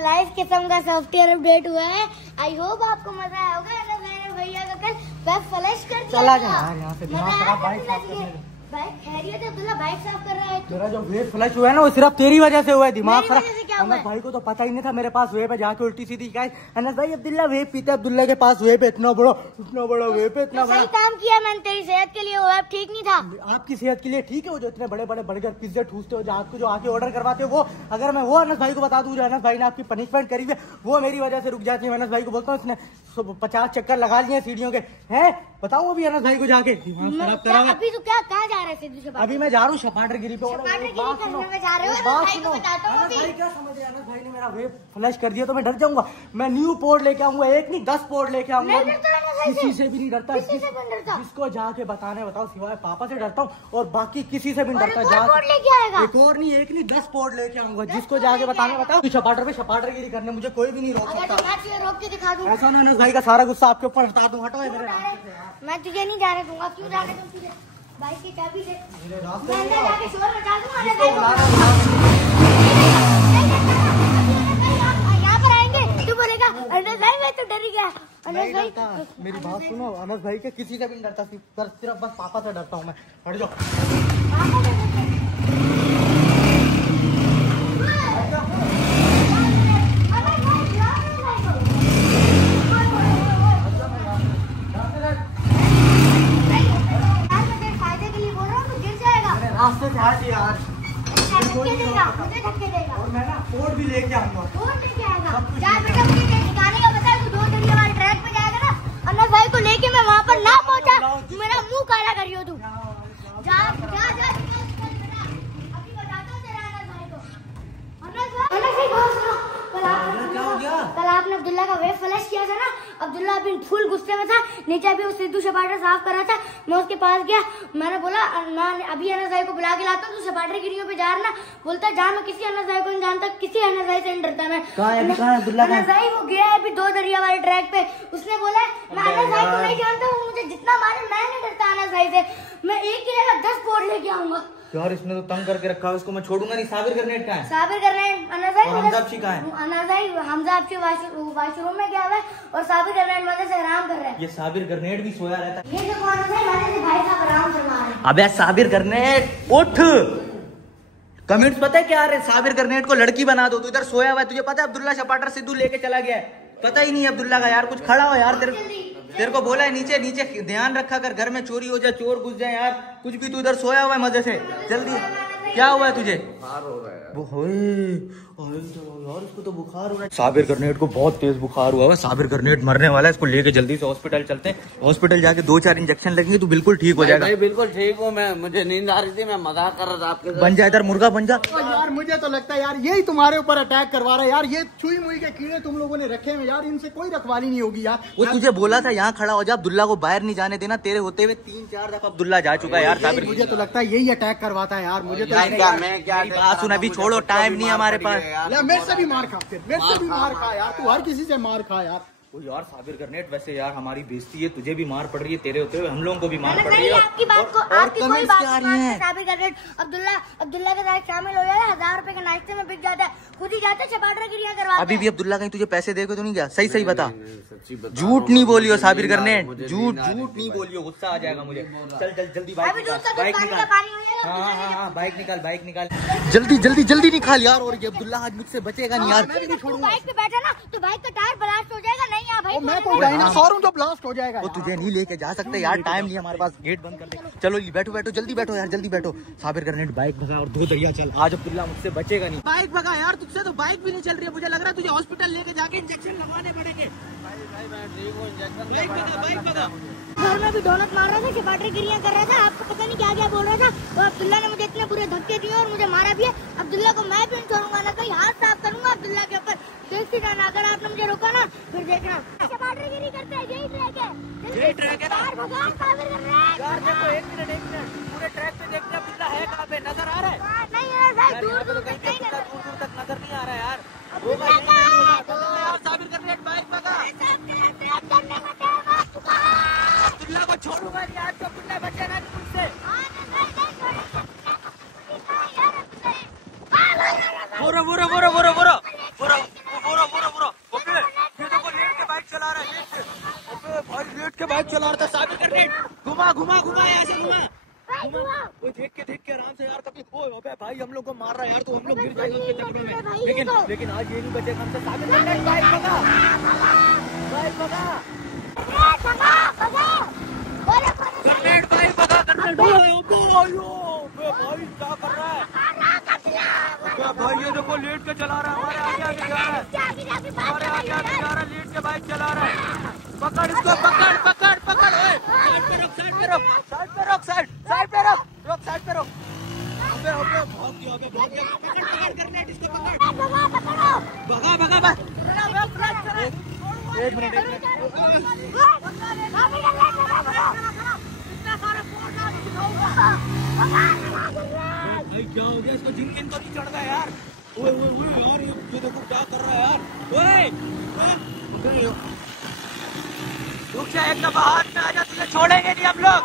Live किस्म का software update हुआ है। आई होप आपको मजा आया होगा। मैंने भैया का कल वेब फ्लैश कर दिया। चला जा यार यहाँ से, दिमाग खराब। बाइक साफ कर ले। बाइक खैरियत है अब्दुल्ला, बाइक साफ कर रहा है। मेरा जो वेब फ्लैश हुआ है ना वो सिर्फ तेरी वजह से हुआ है। दिमाग खराब। अनस भाई को तो पता ही नहीं था मेरे पास वेब है, जाके उल्टी सीधी गाइस। अनस भाई अब्दुल्ला वेब पीता है, अब्दुल्ला के पास वेब है, इतना बड़ा वेब है, इतना बड़ा। सही काम किया मैंने तेरी सेहत के लिए, वो वेब ठीक नहीं था। आपकी सेहत के लिए ठीक है, वो जो इतने बड़े बड़े बर्गर पिज्जा ठूसते हो, आपको जो आके ऑर्डर करवाते हो, वो अगर मैं वो अनस भाई को बता दूं जो अनस भाई ने आपकी पनिशमेंट करी है, वो मेरी वजह से रुक जाती है। अनस भाई को बोलता हूँ इसने 50 चक्कर लगा लिए सीढ़ियों के हैं। बताओ अभी अनस भाई को जाके अभी तो क्या कहाँ जा रहे थे? अभी मैं जा रहा हूँ शपाटरगिरी पे। भाई क्या समझ रहे अनस भाई ने मेरा वेब फ्लैश कर दिया तो मैं डर जाऊंगा। मैं न्यू पोर्ट लेके आऊंगा, एक नहीं 10 पोर्ट लेके आऊंगा। किसी से भी नहीं डरता, जिसको जाके बताने बताओ, सिवाय पापा से डरता हूँ और बाकी किसी से भी नहीं डरता। एक और नहीं, एक नहीं 10 पोर्ट लेके आऊंगा, जिसको जाके बताने बताओ। शपाटर पे शपाटरगिरी करने मुझे कोई भी नहीं रोक सकता। रोक के दिखा दूं। ऐसा ना अनस भाई का सारा गुस्सा आपके ऊपर हटा दूं। हटो मेरे, मैं तुझे नहीं जाने दूंगा। क्यों जाने दूं तुझे? बाइक की चाबी दे, मैं अंदर जाके शोर मचा दूंगा। यहाँ पर आएंगे तू बोलेगा अनस भाई मैं तो डर गया। अनस भाई मेरी बात सुनो, अनस भाई के किसी से भी नहीं डरता, सिर्फ बस पापा से डरता हूँ मैं। हट जाओ। रास्ते से हट यार, मुझे धक्के देगा। और मैं ना पोर्ट भी लेके आऊंगा। पोर्ट लेके आएगा? जा बेटा, मुझे दिखाने का बता। तू 2 दरिया वाले ट्रैक पे जाएगा ना, अनस भाई को लेके मैं वहाँ पर ना पहुँचा, मेरा मुंह काला करियो तू। जा जा जा, अभी बताता हूँ तेरा अनस भाई को। अनस भाई बहुत सुनो, कल आपने अब्दुल्ला का वेब फ्लैश किया था ना। अब्दुल्ला अभी फुल गुस्से में था, नीचे अभी वो सिद्धू शपाटर साफ कर रहा था। मैं उसके पास गया, मैंने बोला ना अभी अनस भाई को बुला के लाता हूँ, तू शपाटरगिरियों पे जा रहा ना। बोलता जा, मैं किसी अनस भाई को नहीं जानता, किसी अनस भाई से नहीं डरता मैं। अनस भाई वो गया है अभी 2 दरिया वाले ट्रैक पे। उसने बोला मैं अनस भाई को नहीं जानता हूँ, मुझे जितना मारे मैं नहीं डरता अनस भाई से। मैं एक की जगह 10 पोर्ट लेके आऊंगा। यार इसने तो तंग करके रखा है, उसको मैं छोड़ूंगा नहीं। साबिर करनेट कहाँ है? साबिर करनेट अनस भाई, हमजा आपसी कहाँ है? अनस भाई हमजा आपसी वॉशरूम में गया हुआ है और साबिर करनेट मजे से आराम कर रहा है। ये साबिर करनेट भी सोया रहता है। ये जो कौन है मजे से भाई साहब आराम फरमा रहे हैं। अबे साबिर करनेट उठ। कमेंट्स पता है क्या आ रहे? साबिर करनेट को लड़की बना दो, तू इधर सोया हुआ है। तुझे पता है अब्दुल्ला शपाटर सिद्धू लेके चला गया है? पता ही नहीं है अब्दुल्ला का। यार कुछ खड़ा हो यार, तेरे को बोला है नीचे नीचे ध्यान रखा कर, घर में चोरी हो जाए, चोर घुस जाए यार। कुछ भी, तू इधर सोया हुआ है मजे से। जल्दी, क्या हुआ है तुझे? बुखार हो रहा है यार, इसको तो बुखार हो रहा है। साबिर करनेट को बहुत तेज बुखार हुआ है। साबिर करनेट मरने वाला है, इसको लेके जल्दी से हॉस्पिटल चलते हैं। हॉस्पिटल जाके 2-4 इंजेक्शन लगेंगे तो बिल्कुल ठीक हो जाएगा। बिल्कुल ठीक हूँ मैं, मुझे नींद आ रही थी, मैं मजाक कर रहा था आपके साथ। बन जा इधर, मुर्गा बन जा। यार मुझे तो लगता है यार यही तुम्हारे ऊपर अटैक करवा रहा है यार। ये छुई मुई के कीड़े तुम लोगों ने रखे हैं यार, इनसे कोई रखवाली नहीं होगी यार। वो तुझे बोला था यहाँ खड़ा हो जा, अब्दुल्ला को बाहर नहीं जाने देना। तेरे होते हुए 3-4 दफा अब्दुल्ला जा चुका है यार। साबिर मुझे तो लगता है यही अटैक करवाता है यार। मुझे तो मैं क्या बात सुन, अभी छोड़ो, टाइम नहीं हमारे पास। मेरे से भी मार खा, फिर मेरे से भी मार खा यार। तू हर किसी से मार खा यार। तो यार साबिर करनेट, वैसे यार हमारी बेइज्जती है, तुझे भी मार पड़ रही है, तेरे होते हुए हम लोगों को भी मार पड़ रही है। आपकी बात को, आपकी कोई बात नहीं। साबिर करनेट अब्दुल्ला के साथ शामिल हो जाए, 1000 रुपए के नाश्ते में बिक जाता है, खुद ही जाता है शपाटरगिरियां करवाता है। अभी भी अब्दुल्ला कहीं तुझे पैसे देके तो नहीं गया? सही सही बता, झूठ नहीं बोलियो साबिर करनेट, झूठ नहीं बोलियो, गुस्सा आ जाएगा मुझे। चल जल्दी बाइक निकाल। हाँ बाइक निकाल जल्दी निकाल यार। और ये अब्दुल्ला आज मुझसे बचेगा नहीं यार। बाइक पे बैठा ना तो बाइक का टायर ब्लास्ट हो जाएगा। नहीं यार भाई, मैं तो डायनासोर हूं जो ब्लास्ट हो जाएगा। वो तुझे नहीं लेके जा सकते यार, टाइम नहीं हमारे पास। गेट बंद कर दे। चलो बैठो जल्दी बैठो यार, जल्दी बैठो। साबिर करनेट बाइक भगा और 2 दरिया चल। आज अब्दुल्ला मुझसे बचेगा नहीं। बाइक भगा यार, तुझसे तो बाइक भी नहीं चल रही है। मुझे लग रहा है तुझे हॉस्पिटल लेके जाके इंजेक्शन लगवाने पड़ेंगे। बाइक भगा। घर में भी डोनट मार रहा था, शपाटरगिरियां कर रहा था, आपको पता नहीं क्या बोल रहा था। तो अब्दुल्ला ने मुझे इतने बुरे धक्के दिए और मुझे मारा भी है। अब्दुल्ला को मैं भी नहीं छोड़ूंगा ना, कहीं हाथ साफ करूंगा अब्दुल्ला के ऊपर। देखती जाना, अगर आपने मुझे रोका ना फिर देखना। शपाटरगिरी करते हैं, यही ट्रैक है भगवान साबिर कर रहे हैं यार। देखो एक मिनट पूरे ट्रैक पे देखते हैं अब्दुल्ला है कहाँ पे, नजर आ रहा है? नहीं है भाई, दूर तक नजर नहीं आ रहा है यार। साबिर करनेट बाइक भगा। अब्दुल्ला को छोड़ूंगा नहीं आज, तो अब्दुल्ला बचेगा नहीं मुझसे। बोरो घुमा घुमा घुमा ऐसे घुमा। भाई घुमा। ओए देख के आराम से यार कभी। ओए अबे भाई हम लोग को मार रहा है यार, तो हम लोग गिर जाएंगे उसके चक्कर में। लेकिन आज ये नहीं बचेगा हमसे। साबिर बाइक भगा, बाइक भगा, कर्नेट बाइक भगा, कर्नेट। ओए भाई क्या कर रहा है भाई? ये देखो लेट के चला रहा है, हमारे आगे आगे जा रहा है, हमारे आगे आगे जा रहा है, लेट के बाइक चला रहा है। पकड़ इसको, पकड़ पकड़ पकड़। ओए साइड पे रख, साइड पे रख, साइड पे रख, साइड पे रख, साइड पे रख। अबे अबे भाग गया, अबे भाग गया। पकड़ पकड़ कर्नेट इसको, पकड़। भगा भगा भगा। एक मिनट भाई क्या हो गया इसको? जिन को नहीं चढ़ गया यार। ओए ओए ओए यार ये देखो क्या कर रहा है यार। ओए रुक जा, एक दफा हाथ में आ जा, तुझे छोड़ेंगे नहीं हम लोग,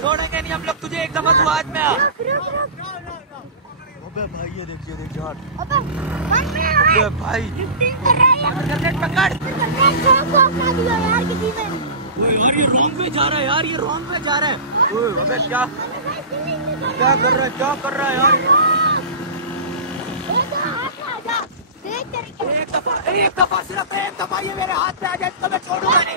छोड़ेंगे नहीं हम लोग तुझे। एक दफा तू हाथ में आ। अबे भाई ये देखिए, देख यार। अबे भाई पकड़। ओए यार ये रॉन्ग में जा रहा है यार, ये रॉन्ग में जा रहा है। ओए अबे क्या कर रहा है, क्या कर रहा है यार? एक दफा सिर्फ एक दफा ये मेरे हाथ में आ जाए तो मैं छोड़ूंगा नहीं।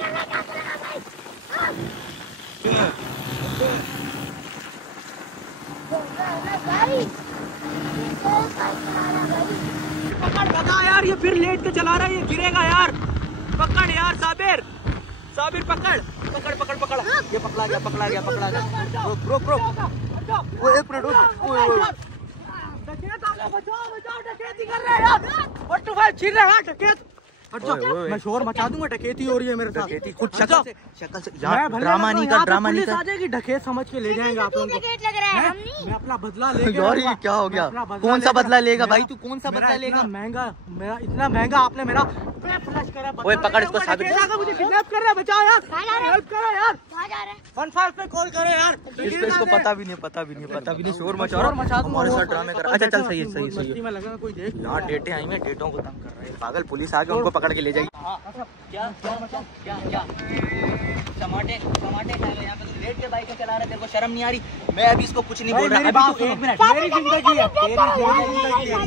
पकड़ भगा यार, ये फिर लेट के चला रहा है, ये गिरेगा यार। पकड़ यार साबिर, साबिर पकड़ पकड़ पकड़ पकड़। ये पकड़ा गया, पकड़ा गया, पकड़ा गया। रुक रुक रुक, वो एक मिनट रुक। बचाओ बचाओ, डकैती कर रहे हैं यार। 125 छीन रहे हैं डकैत। मैं शोर मचा दूंगा, डकैती हो रही है मेरे साथ। कुछ शक्ल से यार, ड्रामा नहीं कर, ड्रामा नहीं कर। आ जाएगी, डकैत समझ के ले जाएंगे आप लोगों को। मैं अपना बदला लेगा यार। ये क्या हो गया? कौन सा बदला लेगा भाई तू? कौन सा बदला लेगा? महंगा, मेरा इतना महंगा आपने मेरा फ्लैश करा। ओए पकड़ इसको साबिर। मुझे किडनैप कर रहा है, बचाओ यार, हेल्प करो यार। 15 पे कॉल करो यार। इसको पता भी नहीं, पता भी नहीं। शोर मचा रहा हमारे साथ ड्रामे कर। अच्छा चल सही है, सही है। में लगा कोई देख यार, डेटे आई में डेटों को तंग कर रहे हैं पागल। पुलिस आके उनको पकड़ के ले जाएगी। क्या क्या क्या क्या टमाटे टमाटे खा रहे यहाँ पे? लेट के बाइक चला रहे, तेरे को शर्म नहीं आ रही? मैं अभी इसको कुछ नहीं बोल रहा। एक मिनट, मेरी जिंदगी है, तेरी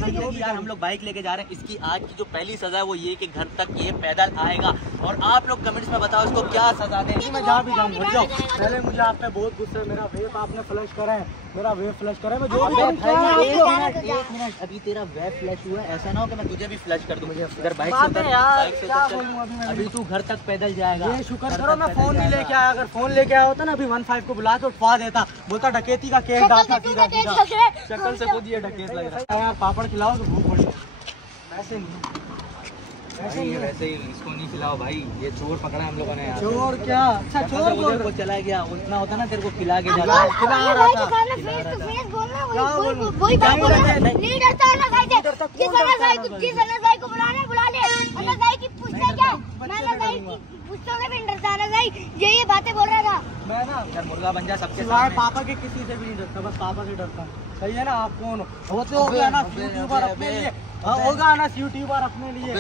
जिंदगी यार। हम लोग बाइक लेके जा रहे हैं, इसकी आज की जो पहली सजा है वो ये कि घर तक ये पैदल आएगा। और आप लोग कमेंट्स में बताओ इसको क्या सजा देंगे। मैं जहाँ भी जाऊँ जाओ। पहले मुझे आप पे बहुत गुस्सा है, मेरा वेप आपने फ्लैश करा है, मेरा वेप फ्लैश करा है। मैं जो भी एक मिनट, अभी तेरा वेप फ्लैश हुआ है, ऐसा ना हो कि मैं तुझे भी फ्लैश कर दूं। मुझे इधर बाइक से अभी तू घर तक पैदल जाएगा। ये शुक्र करो मैं फोन नहीं लेके आया, अगर फोन लेके आया होता ना अभी 15 को बुला के उठवा देता। बोलता डकैती का केस डालता सीधा सीधा। शक्ल से खुद ये डकैत लग रहा है यार। पापड़ खिलाओ तो भूख बढ़। वैसे नहीं, वैसे ही इसको नहीं खिलाओ भाई। ये चोर पकड़ा हम लोगों ने यार। चोर क्या? अच्छा चोर को चला गया, उतना होता ना तेरे को खिला के जाता। खिला रहा था। ये बातें बोल रहा था मैं ना। यार मुर्गा बन जा सबके सामने। पापा के किसी से भी नहीं डरता, बस पापा से डरता हूँ। सही है ना? आप कौन हो? तो हो गया ना यूट्यूबर अपने लिए, होगा ना यूट्यूबर अपने लिए।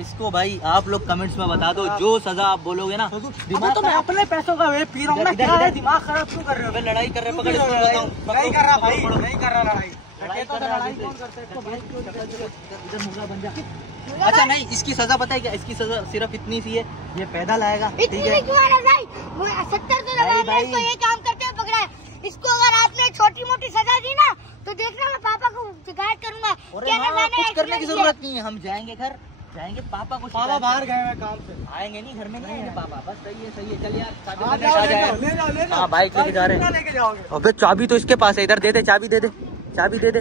इसको भाई आप लोग कमेंट्स में बता दो, जो सजा आप बोलोगे ना। दिमाग तो मैं अपने पैसों का वेप पी रहा हूँ ना, दिमाग खराब क्यों कर रहे हो? लड़ाई कर रहे हो, पकड़ इसको बताऊं। नहीं कर रहा भाई, नहीं कर रहा लड़ाई। लड़ाई कौन करता है? इधर मुर्गा बन जा। अच्छा नहीं, इसकी सजा पता है क्या? इसकी सजा सिर्फ इतनी सी है, ये पैदल आएगा। ठीक है 70 तो इसको ये काम करते हुए पकड़ा है। इसको अगर आपने छोटी मोटी सजा दी ना तो देखना मैं पापा को शिकायत करूंगा। कुछ करने की जरूरत नहीं है, हम जाएंगे घर, जाएंगे पापा को। पापा बाहर गए हैं काम से, आएंगे नहीं, घर में नहीं आएंगे पापा। बस सही है, सही है। चल यार हाँ बाइक लेके जा रहे हैं। अबे चाबी तो इसके पास है, इधर दे दे चाबी, दे दे चाबी, दे दे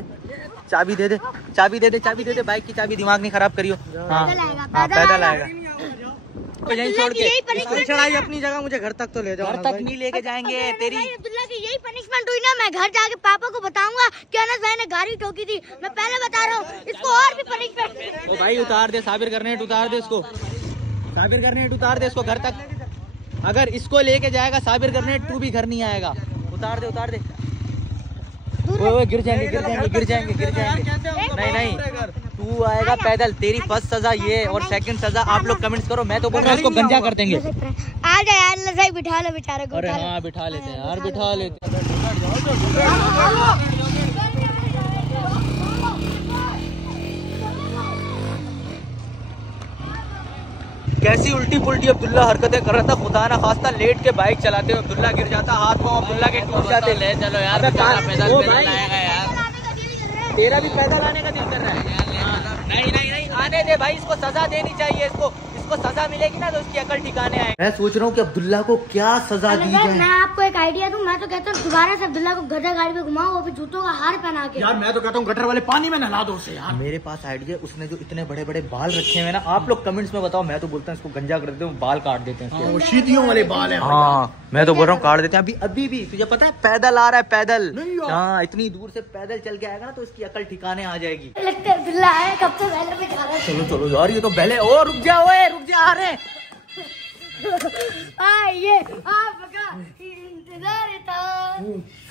चाबी, दे दे चाबी, दे दे चाबी, दे दे बाइक की चाबी। दिमाग नहीं खराब करियो। हाँ पैदल आएगा। यहीं छोड़ के चढ़ाई अपनी जगह, मुझे घर तक तो ले जाओ। घर तक नहीं लेके जाएंगे तेरी। अब्दुल्ला की यही पनिशमेंट हुई ना, मैं घर जाके पापा को बताऊंगा कि अनस भाई ने गाड़ी ठोकी थी। मैं पहले बता रहा हूँ, इसको और भी पनिशमेंट। तो भाई उतार दे, साबिर करनेट उतार दे इसको, साबिर करनेट उतार दे इसको घर तक। अगर इसको लेके जाएगा साबिर करनेट, तू भी घर नहीं आएगा। उतार दे, उतार दे। गिर जाएंगे, गिर जाएंगे, गिर जाएंगे, गिर जाएंगे। नहीं नहीं, तू आएगा पैदल। तेरी फर्स्ट सजा ये, और सेकंड सजा आप लोग कमेंट्स करो। मैं तो बोल रहा हूँ इसको गंजा कर देंगे। जा यार अनस भाई, बिठा लो बेचारे को। अरे हाँ बिठा लेते हैं यार, बिठा लेते हैं। कैसी उल्टी पुल्टी अब्दुल्ला हरकतें कर रहा था, खुदा ना खास्ता लेट के बाइक चलाते हुए अब्दुल्ला गिर जाता, हाथ पांव अब्दुल्ला के टूट जाते। ले चलो यार, पैदल आएगा यार। तेरा भी पैदल आने का दिल कर रहा है? नहीं नहीं नहीं, आने दे भाई, इसको सजा देनी चाहिए, इसको सजा मिलेगी ना तो उसकी अकल ठिकाने आए। मैं सोच रहा हूँ कि अब्दुल्ला को क्या सजा दी जाए। मैं आपको एक आइडिया दूं, मैं तो कहता हूँ दोबारा से अब्दुल्ला को गधा गाड़ी पे घुमाओ, वो भी जूतों का हार पहना के। यार मैं तो कहता हूँ गटर वाले पानी में नहला दो उसे यार। मेरे पास आइडिया, उसने जो इतने बड़े बड़े बाल रखे हैं ना, आप लोग कमेंट्स में बताओ। मैं तो बोलता हूँ इसको गंजा कर देते हैं, बाल काट देते हैं। वो शीतियों वाले बाल है। हाँ मैं तो बोल रहा हूँ काट देते हैं। अभी भी तुझे पता है पैदल आ रहा है, पैदल। हाँ इतनी दूर से पैदल चल के आएगा ना तो इसकी अकल ठिकाने आ जाएगी। लगता है अब्दुल्ला आया, कब से बैलर पे जा रहा है। चलो चलो यार, ये तो पहले ओ रुक जा, ओए रुक जा, आ रहे ये आपका इंतजार था।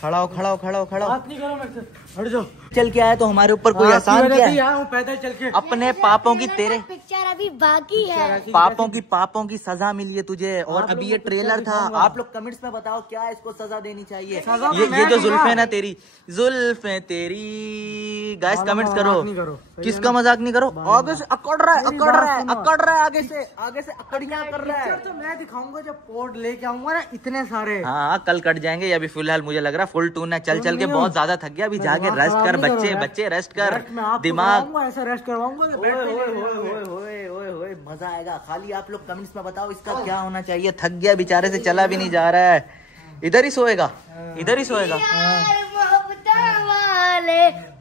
खड़ा हो खड़ा हो खड़ा हो खड़ा हो। बात नहीं करो मेरे से, हट जाओ। चल के आया तो हमारे ऊपर कोई आसान क्या है? पैदल चल के अपने पापों की, तेरे पिक्चर अभी बाकी है। पापों की सजा मिली है तुझे। और अभी ये ट्रेलर था। आप लोग कमेंट्स में बताओ क्या इसको सजा देनी चाहिए। ये जो जुल्फे ना तेरी, जुल्फे तेरी, गाइस कमेंट्स करो। किसका मजाक नहीं करो? आगे से अकड़ रहा है, आगे से अकड़ियां कर रहा है। तो मैं दिखाऊंगा जब पोर्ट लेके आऊंगा ना, इतने सारे। हाँ कल कट जाएंगे। अभी फिलहाल मुझे लग रहा है फुल टून है। चल के बहुत ज्यादा थक गया, अभी जाके रेस्ट कर। बच्चे रेस्ट कर, दिमाग ऐसा रेस्ट करवाऊंगा। मजा आएगा। खाली आप लोग कमेंट्स में बताओ इसका क्या होना चाहिए। थक गया बेचारे से, चला भी नहीं जा रहा है। इधर ही सोएगा, इधर ही सोएगा।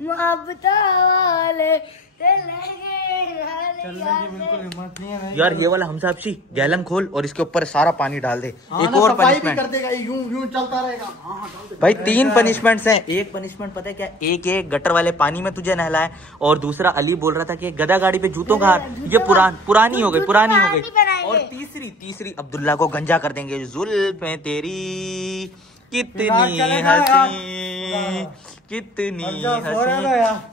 मोहब्बत वाले यार ये वाला हमसाबशी गैलन खोल और इसके ऊपर सारा पानी डाल दे। एक और पनिशमेंट कर देगा, यूं चलता रहेगा। भाई 3 पनिशमेंट्स हैं। एक पनिशमेंट पता है क्या? एक गटर वाले पानी में तुझे नहलाए, और दूसरा अली बोल रहा था कि गधा गाड़ी पे जूतों का हार, ये पुरानी हो गई। और तीसरी अब्दुल्ला को गंजा कर देंगे। जुल्फे तेरी कितनी हंसी, कितनी हंसी।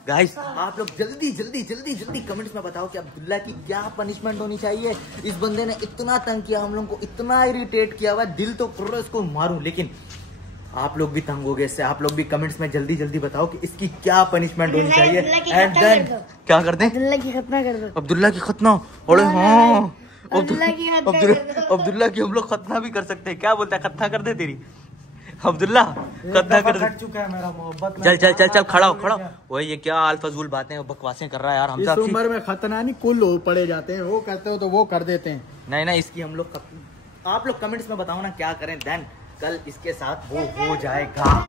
गाइस आप लोग जल्दी कमेंट्स में बताओ कि अब्दुल्ला की क्या पनिशमेंट होनी चाहिए। इस बंदे ने इतना तंग किया, हम लोग को इतना इरिटेट किया हुआ, दिल तो कर रहा है इसको मारूं, लेकिन आप लोग भी तंग हो गए इससे। आप लोग भी कमेंट्स में जल्दी बताओ कि इसकी क्या पनिशमेंट होनी चाहिए। एंड देन क्या कर दें? अब्दुल्ला की खतना कर दो। अब्दुल्ला की खतना? अरे हाँ अब्दुल्ला की हम लोग खतना भी कर सकते हैं। क्या बोलता है, खतना कर दे तेरी? अब्दुल्ला खतना कर दे। चुका है मेरा मोहब्बत। चल खड़ा हो। वही ये क्या अल्फजूल बातें बकवासें कर रहा है यार। हम इस उम्र में खतना नहीं, कुल पड़े जाते हैं। वो करते हो तो वो कर देते हैं। नहीं इसकी हम लोग, आप लोग कमेंट्स में बताओ ना क्या करें। देन कल इसके साथ वो हो जाएगा।